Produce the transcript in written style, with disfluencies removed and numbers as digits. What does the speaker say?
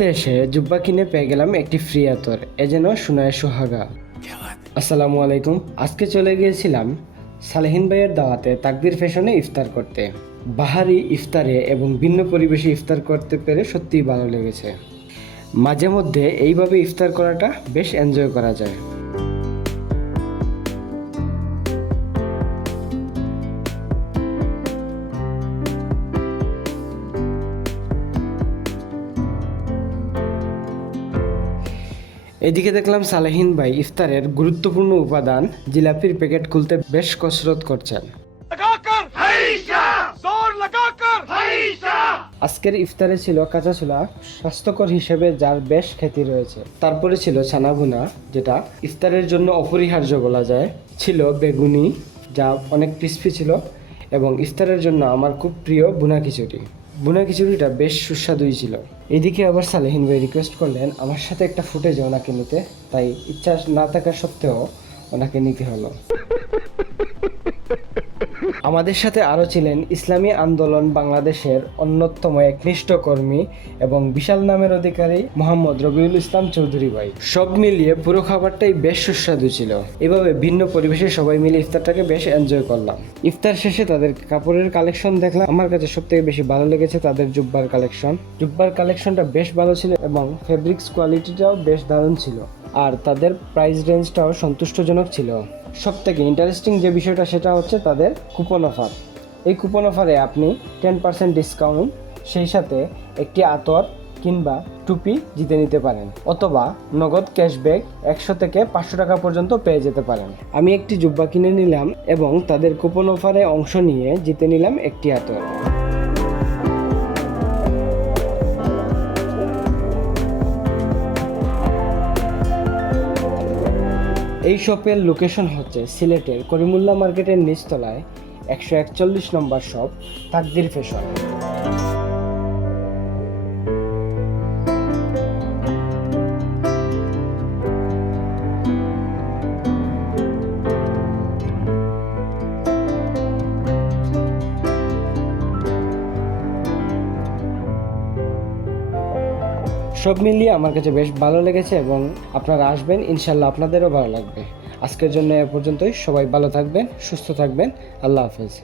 দাওয়াতে এসে জুব্বা কিনে পেয়ে গেলাম একটি ফ্রি আতর, এ যেন সোনায় সোহাগা। আসসালামু আলাইকুম। আজকে চলে গিয়েছিলাম সালেহিন ভাইয়ের দাওয়াতে তাকদির ফ্যাশনে ইফতার করতে। বাহারি ইফতারে এবং ভিন্ন পরিবেশে ইফতার করতে পেরে সত্যিই ভালো লেগেছে। মাঝে মধ্যে এইভাবে ইফতার করাটা বেশ এনজয় করা যায়। এদিকে দেখলাম সালেহিন ভাই ইফতারের গুরুত্বপূর্ণ উপাদান জিলাপির প্যাকেট খুলতে বেশ কসরত করছেন। আজকের ইফতারে ছিল কাঁচা ছোলা, স্বাস্থ্যকর হিসেবে যার বেশ খ্যাতি রয়েছে। তারপরে ছিল ছানা ভুনা, যেটা ইফতারের জন্য অপরিহার্য বলা যায়। ছিল বেগুনি, যা অনেক ক্রিস্পি ছিল, এবং ইফতারের জন্য আমার খুব প্রিয় ভুনা খিচুড়ি। ভুনা খিচুড়িটা বেশ সুস্বাদুই ছিল। এদিকে আবার সালেহিন ভাই রিকোয়েস্ট করলেন আমার সাথে একটা ফুটেজ ওনাকে নিতে, তাই ইচ্ছা না থাকা সত্ত্বেও ওনাকে নিতে হলো। আমাদের সাথে আরও ছিলেন ইসলামী আন্দোলন বাংলাদেশের অন্যতম একনিষ্ঠ কর্মী এবং বিশাল নামের অধিকারী মোহাম্মদ রবিউল ইসলাম চৌধুরী ভাই। সব মিলিয়ে পুরো খাবারটাই বেশ সুস্বাদু ছিল। এভাবে ভিন্ন পরিবেশে সবাই মিলে ইফতারটাকে বেশ এনজয় করলাম। ইফতার শেষে তাদের কাপড়ের কালেকশন দেখলাম। আমার কাছে সবথেকে বেশি ভালো লেগেছে তাদের জুব্বার কালেকশন। জুব্বার কালেকশনটা বেশ ভালো ছিল এবং ফেব্রিক্স কোয়ালিটিটাও বেশ দারুণ ছিল, আর তাদের প্রাইস রেঞ্জটাও সন্তুষ্টজনক ছিল। সবথেকে ইন্টারেস্টিং যে বিষয়টা সেটা হচ্ছে তাদের কুপন অফার। এই কুপন অফারে আপনি 10% ডিসকাউন্ট, সেই সাথে একটি আতর কিংবা টুপি জিতে নিতে পারেন, অথবা নগদ ক্যাশব্যাক 100 থেকে 500 টাকা পর্যন্ত পেয়ে যেতে পারেন। আমি একটি জুব্বা কিনে নিলাম এবং তাদের কুপন অফারে অংশ নিয়ে জিতে নিলাম একটি আতর। এই শপের লোকেশন হচ্ছে সিলেটের করিমুল্লাহ মার্কেটের নিচতলায় 141 নম্বর শপ, তাকদির ফ্যাশন। সব মিলিয়ে আমার কাছে বেশ ভালো লেগেছে এবং আপনারা আসবেন, ইনশাল্লাহ আপনাদেরও ভালো লাগবে। আজকের জন্য এ পর্যন্তই। সবাই ভালো থাকবেন, সুস্থ থাকবেন। আল্লাহ হাফেজ।